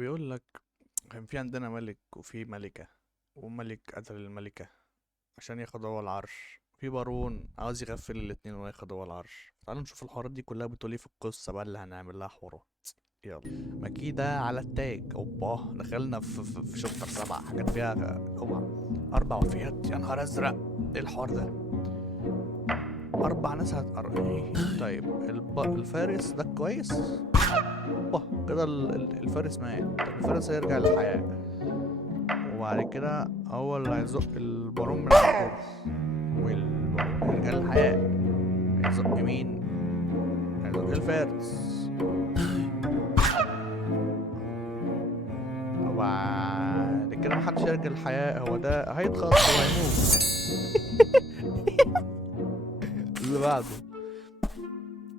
بيقول لك كان في عندنا ملك وفي ملكة، وملك قتل الملكة عشان ياخد هو العرش. في بارون عاوز يغفل الاتنين وياخد هو العرش. تعالوا نشوف الحوارات دي كلها بتقول ايه في القصة بقى اللي هنعمل لها حوارات. يلا مكيدة على التاج. اوبا دخلنا في شابتر 7، حاجات فيها اوعى 4 وفيات. يا نهار ازرق، ايه الحوار ده؟ 4 ناس ايه؟ طيب الفارس ده كويس. اوبا كده الفارس مات. طب الفارس هيرجع للحياة، وبعد كده هو اللي هيزق البارون من على الكرسي، والبارون يرجع للحياة. هيزق مين؟ هيزق الفارس. وبعد كده محدش يرجع للحياة، هو ده هيتخطف وهيموت. اللي بعده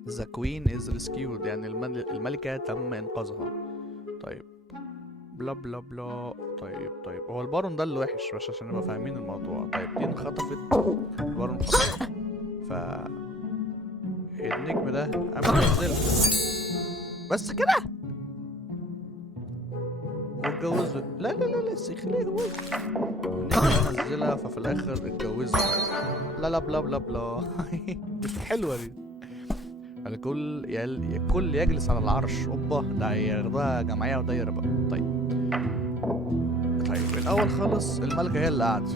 The Queen is rescued، يعني الملكة تم إنقاذها. طيب بلا بلا بلا. طيب هو البارون ده اللي وحش بس عشان نبقى فاهمين الموضوع. طيب دي انخطفت، البارون خطف، ف النجم ده قام نزل بس كده واتجوزوا. لا السيخ ليه هو النجم ده نزلها، ففي الاخر اتجوزوا. لا بلا بلا بلا. مش حلوه دي. الكل يجلس على العرش. اوبا ده هياخدوها جمعيه ودايره بقى. طيب الاول خالص الملكه هي اللي قاعده.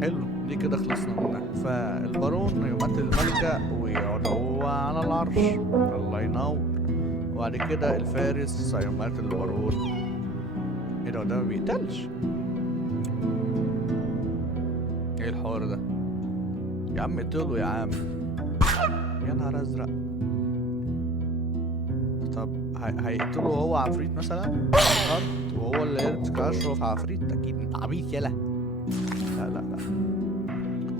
حلو، دي كده خلصنا منها. فالبارون يقتل الملكه ويقعد هو على العرش. الله ينور. وبعد كده الفارس هيقتل البارون. ايه ده ما بيقتلش؟ ايه الحوار ده؟ يا عم اقتله يا عم. يا نهار ازرق. طب هيقتله هو عفريت مثلا الارض، وهو اللي يمسك اشرف عفريت؟ اكيد انت عبيط يالا. لا.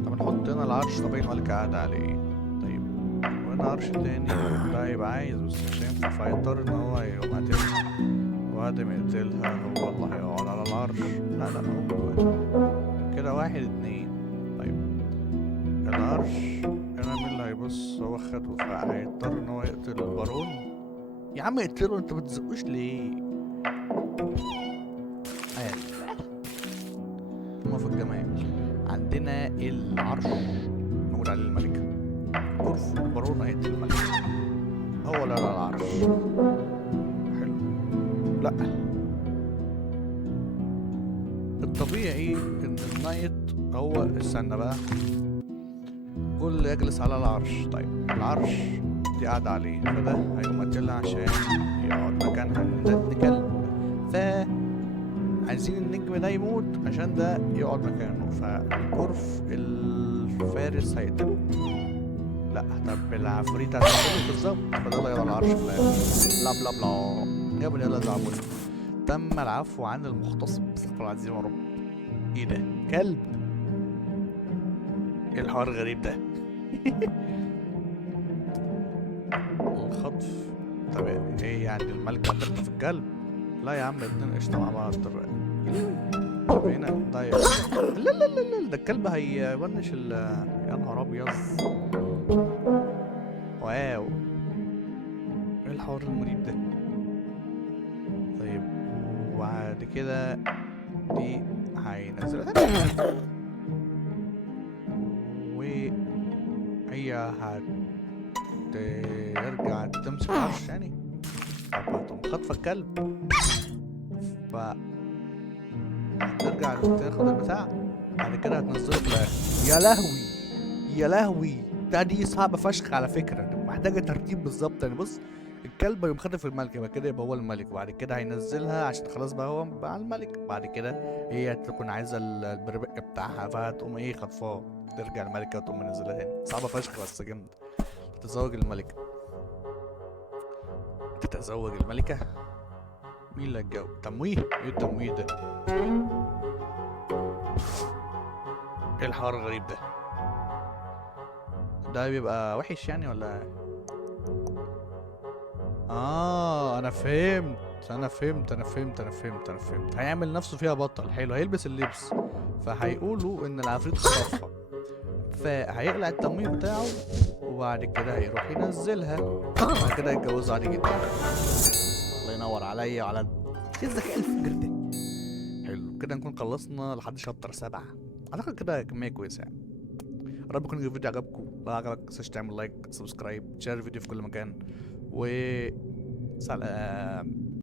طب نحط هنا العرش. طب الملكة قاعدة عليه. طيب وهنا عرش تاني. ده هيبقى عايز بس مش هينفع، فهيضطر ان هو يقوم قاتلها. وبعد ما يقتلها هو اللي هيقعد على العرش. لا هو كده 1 2. طيب العرش هنا مين اللي هيبص؟ هو خده، فهيضطر ان هو يقتل البارون. يا عم اقتله، انت بتزقوش ليه؟ هما في الجمال عندنا العرش موجود عليه الملكة. كرسي البارون هيقتل الملكة، هو اللي على العرش. حلو. لا الطبيعي ان النايت هو استنى بقى كل يجلس على العرش. طيب العرش دي قاعدة عليه، فده هيقوم قاتلها عشان يقعد مكانها. ده ابن كلب، ف عايزين النجم ده يموت عشان ده يقعد مكانه. فالكرف الفارس هيقتله. لا طب العفريت هتقتله بالظبط، فده اللي يقعد على العرش في الاخر. لا بلا بلا يا ابني يلا زعبولي. تم العفو عن المغتصب. استغفر الله العظيم يا رب. ايه ده؟ كلب؟ ايه الحوار الغريب ده؟ الخطف. طب ايه يعني الملكة هتخطف الكلب؟ لا يا عم الاتنين قشطة مع بعض. طب هنا طيب لا ده الكلب هيونش يا نهار ابيض. واو ايه الحوار المريب ده؟ طيب وبعد كده دي هينزلها وهي هترجع تمسك عرش يعني. طب هتقوم خاطفة الكلب، ف هترجع تاخد البتاع. بعد كده هتنزله في الاخر. يا لهوي دي صعبة فشخ على فكرة، محتاجة ترتيب بالظبط. يعني بص، الكلب يقوم خاطف الملكة، بعد كده يبقى هو الملك، وبعد كده هينزلها عشان خلاص بقى هو بقى الملك. بعد كده هي تكون عايزة البربق بتاعها، فهتقوم ايه خطفاه، ترجع الملكة وتقوم منزلها تاني. صعبة فشخ بس جامدة. تتزوج الملكة. تتزوج الملكة. مين اللي هيتجوز؟ تمويه؟ ايه التمويه ده؟ ايه الحوار الغريب ده؟ ده بيبقى وحش يعني ولا؟ انا فهمت. هيعمل نفسه فيها بطل. حلو، هيلبس اللبس، فهيقولوا ان العفريت خطفها، فهيقلع التمويه بتاعه، وبعد كده هيروح ينزلها، وبعد كده يتجوزوا عادي جدا. الله ينور عليا وعلى ايه الذكاء الفجر ده؟ حلو كده نكون خلصنا لحد شابتر 7. اعتقد كده كمية كويسة يعني. يا رب يكون الفيديو عجبكم. لو عجبك متنساش تعمل لايك، سبسكرايب، تشير الفيديو في كل مكان، و سلام.